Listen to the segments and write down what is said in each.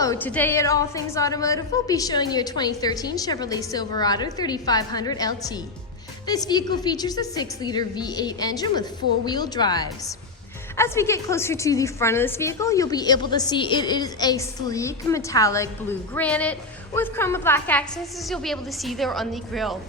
Hello! Today at All Things Automotive, we'll be showing you a 2013 Chevrolet Silverado 3500 LT. This vehicle features a 6-liter V8 engine with 4-wheel drives. As we get closer to the front of this vehicle, you'll be able to see it is a sleek metallic blue granite with chrome and black accents, as you'll be able to see there on the grille.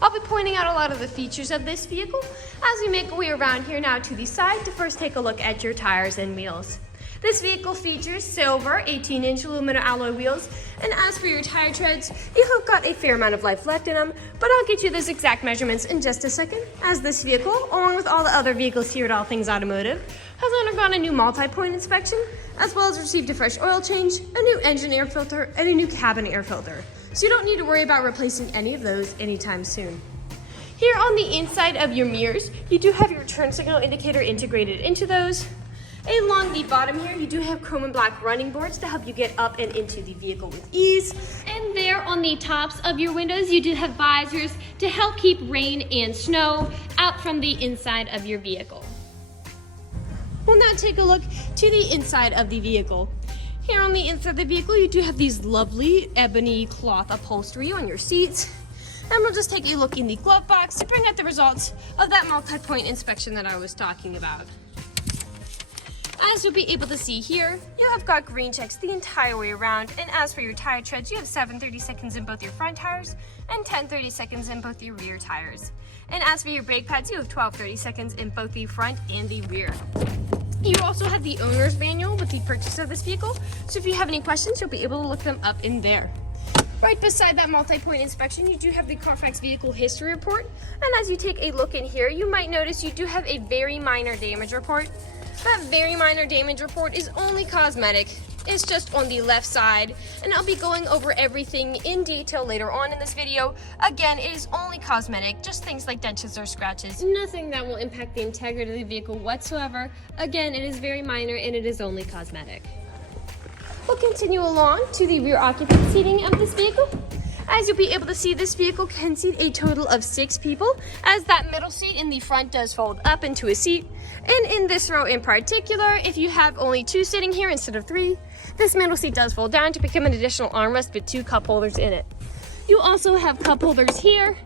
I'll be pointing out a lot of the features of this vehicle as we make our way around here now to the side to first take a look at your tires and wheels. This vehicle features silver 18-inch aluminum alloy wheels, and as for your tire treads, you have got a fair amount of life left in them, but I'll get you those exact measurements in just a second, as this vehicle, along with all the other vehicles here at All Things Automotive, has undergone a new multi-point inspection, as well as received a fresh oil change, a new engine air filter, and a new cabin air filter. So you don't need to worry about replacing any of those anytime soon. Here on the inside of your mirrors, you do have your turn signal indicator integrated into those. Along the bottom here, you do have chrome and black running boards to help you get up and into the vehicle with ease. And there on the tops of your windows, you do have visors to help keep rain and snow out from the inside of your vehicle. We'll now take a look to the inside of the vehicle. Here on the inside of the vehicle, you do have these lovely ebony cloth upholstery on your seats. And we'll just take a look in the glove box to bring out the results of that multi-point inspection that I was talking about. As you'll be able to see here, you have got green checks the entire way around, and as for your tire treads, you have 7 30-seconds in both your front tires and 10 30-seconds in both your rear tires. And as for your brake pads, you have 12 30-seconds in both the front and the rear. You also have the owner's manual with the purchase of this vehicle, so if you have any questions, you'll be able to look them up in there. Right beside that multi-point inspection, you do have the Carfax Vehicle History Report, and as you take a look in here, you might notice you do have a very minor damage report. That very minor damage report is only cosmetic. It's just on the left side, and I'll be going over everything in detail later on in this video. Again, it is only cosmetic, just things like dents or scratches. Nothing that will impact the integrity of the vehicle whatsoever. Again, it is very minor and it is only cosmetic. We'll continue along to the rear occupant seating of this vehicle. As you'll be able to see, this vehicle can seat a total of 6 people, as that middle seat in the front does fold up into a seat. And in this row in particular, if you have only 2 sitting here instead of 3, this middle seat does fold down to become an additional armrest with 2 cup holders in it. You also have cup holders here,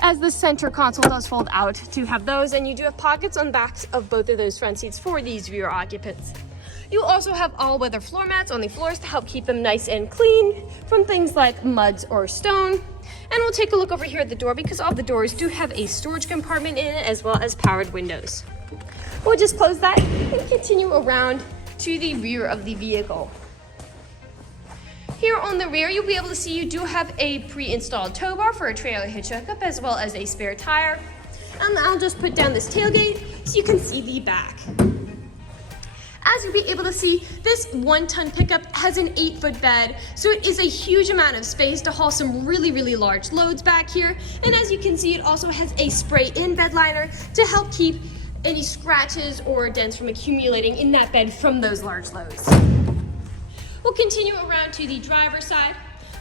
as the center console does fold out to have those, and you do have pockets on the backs of both of those front seats for these rear occupants. You also have all-weather floor mats on the floors to help keep them nice and clean from things like muds or stone. And we'll take a look over here at the door, because all the doors do have a storage compartment in it, as well as powered windows. We'll just close that and continue around to the rear of the vehicle. Here on the rear, you'll be able to see you do have a pre-installed tow bar for a trailer hitch hookup, as well as a spare tire. And I'll just put down this tailgate so you can see the back. As you'll be able to see, this 1-ton pickup has an 8-foot bed, so it is a huge amount of space to haul some really, really large loads back here. And as you can see, it also has a spray-in bed liner to help keep any scratches or dents from accumulating in that bed from those large loads. We'll continue around to the driver's side.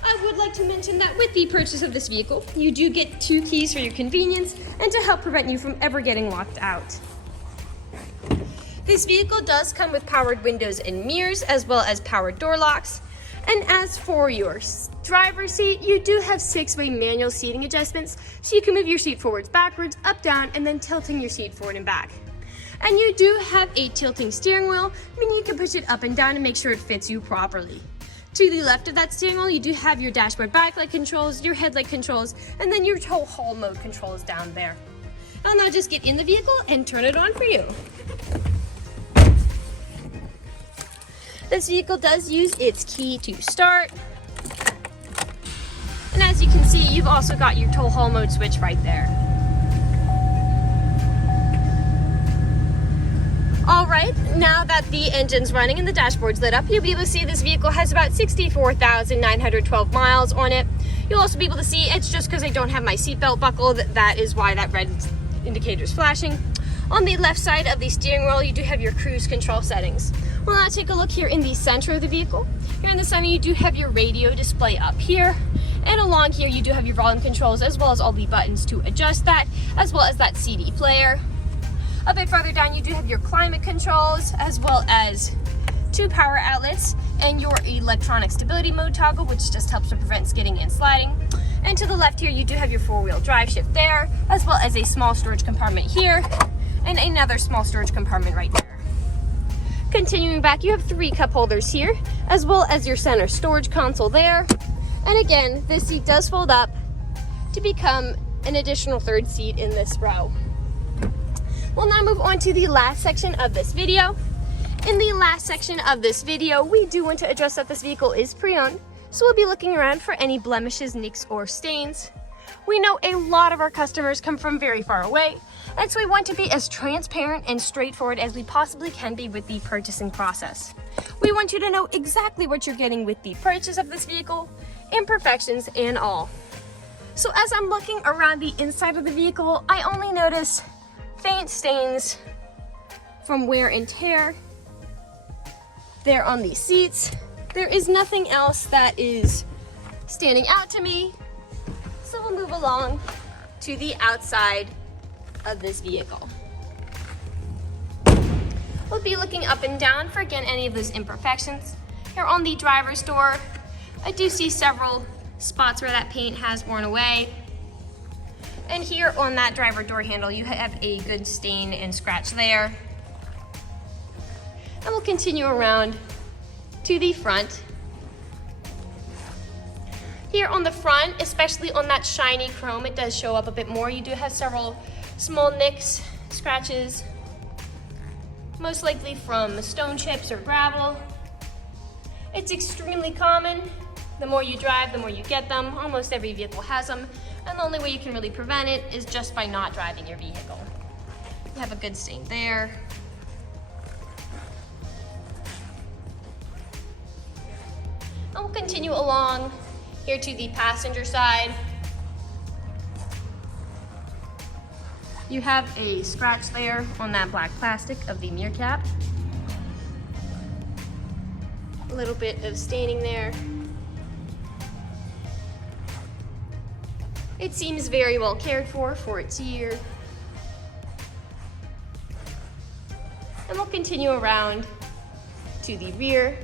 I would like to mention that with the purchase of this vehicle, you do get 2 keys for your convenience and to help prevent you from ever getting locked out. This vehicle does come with powered windows and mirrors, as well as powered door locks. And as for your driver's seat, you do have 6-way manual seating adjustments, so you can move your seat forwards, backwards, up, down, and then tilting your seat forward and back. And you do have a tilting steering wheel, meaning you can push it up and down and make sure it fits you properly. To the left of that steering wheel, you do have your dashboard backlight controls, your headlight controls, and then your tow haul mode controls down there. I'll now just get in the vehicle and turn it on for you. This vehicle does use its key to start. And as you can see, you've also got your tow haul mode switch right there. All right, now that the engine's running and the dashboard's lit up, you'll be able to see this vehicle has about 64,912 miles on it. You'll also be able to see, it's just because I don't have my seatbelt buckled, that is why that red indicator is flashing. On the left side of the steering wheel, you do have your cruise control settings. We'll now take a look here in the center of the vehicle. Here in the center, you do have your radio display up here. And along here, you do have your volume controls, as well as all the buttons to adjust that, as well as that CD player. A bit further down, you do have your climate controls, as well as 2 power outlets, and your electronic stability mode toggle, which just helps to prevent skidding and sliding. And to the left here, you do have your 4-wheel drive shift there, as well as a small storage compartment here, and another small storage compartment right there. Continuing back, you have 3 cup holders here, as well as your center storage console there. And again, this seat does fold up to become an additional 3rd seat in this row. We'll now move on to the last section of this video. In the last section of this video, we do want to address that this vehicle is pre-owned, so we'll be looking around for any blemishes, nicks, or stains. We know a lot of our customers come from very far away, and so we want to be as transparent and straightforward as we possibly can be with the purchasing process. We want you to know exactly what you're getting with the purchase of this vehicle, imperfections and all. So as I'm looking around the inside of the vehicle, I only notice faint stains from wear and tear there on the seats. There is nothing else that is standing out to me. So we'll move along to the outside of this vehicle. We'll be looking up and down for, again, any of those imperfections. Here on the driver's door, I do see several spots where that paint has worn away. And here on that driver door handle, you have a good stain and scratch there. And we'll continue around to the front. Here on the front, especially on that shiny chrome, it does show up a bit more. You do have several small nicks, scratches, most likely from stone chips or gravel. It's extremely common. The more you drive, the more you get them. Almost every vehicle has them. And the only way you can really prevent it is just by not driving your vehicle. You have a good stain there. And we'll continue along here to the passenger side. You have a scratch there on that black plastic of the mirror cap. A little bit of staining there. It seems very well cared for its year. And we'll continue around to the rear.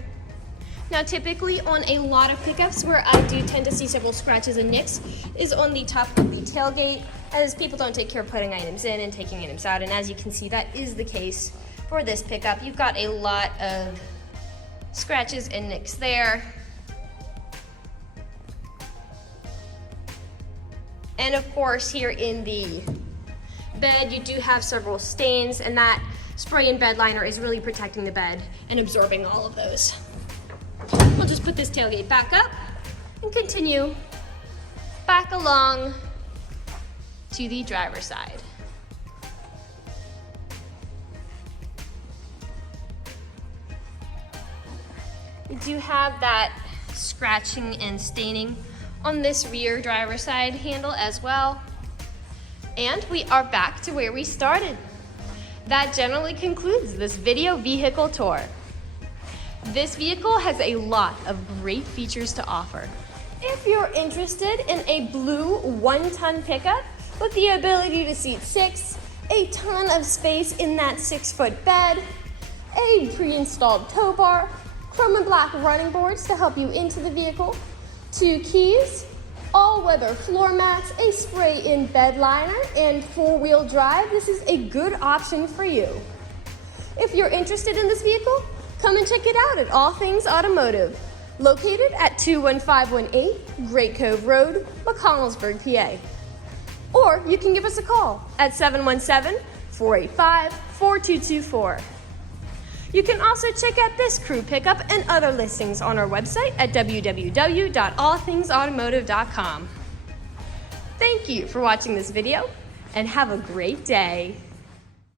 Now typically on a lot of pickups where I do tend to see several scratches and nicks is on the top of the tailgate, as people don't take care of putting items in and taking items out. And as you can see, that is the case for this pickup. You've got a lot of scratches and nicks there. And of course, here in the bed, you do have several stains, and that spray and bed liner is really protecting the bed and absorbing all of those. We'll just put this tailgate back up and continue back along to the driver's side. We do have that scratching and staining on this rear driver's side handle as well. And we are back to where we started. That generally concludes this video vehicle tour. This vehicle has a lot of great features to offer. If you're interested in a blue 1-ton pickup with the ability to seat 6, a ton of space in that 6-foot bed, a pre-installed tow bar, chrome and black running boards to help you into the vehicle, 2 keys, all-weather floor mats, a spray-in bed liner, and 4-wheel drive, this is a good option for you. If you're interested in this vehicle, come and check it out at All Things Automotive, located at 21518 Great Cove Road, McConnellsburg, PA. Or you can give us a call at 717-485-4224. You can also check out this crew pickup and other listings on our website at www.allthingsautomotive.com. Thank you for watching this video, and have a great day.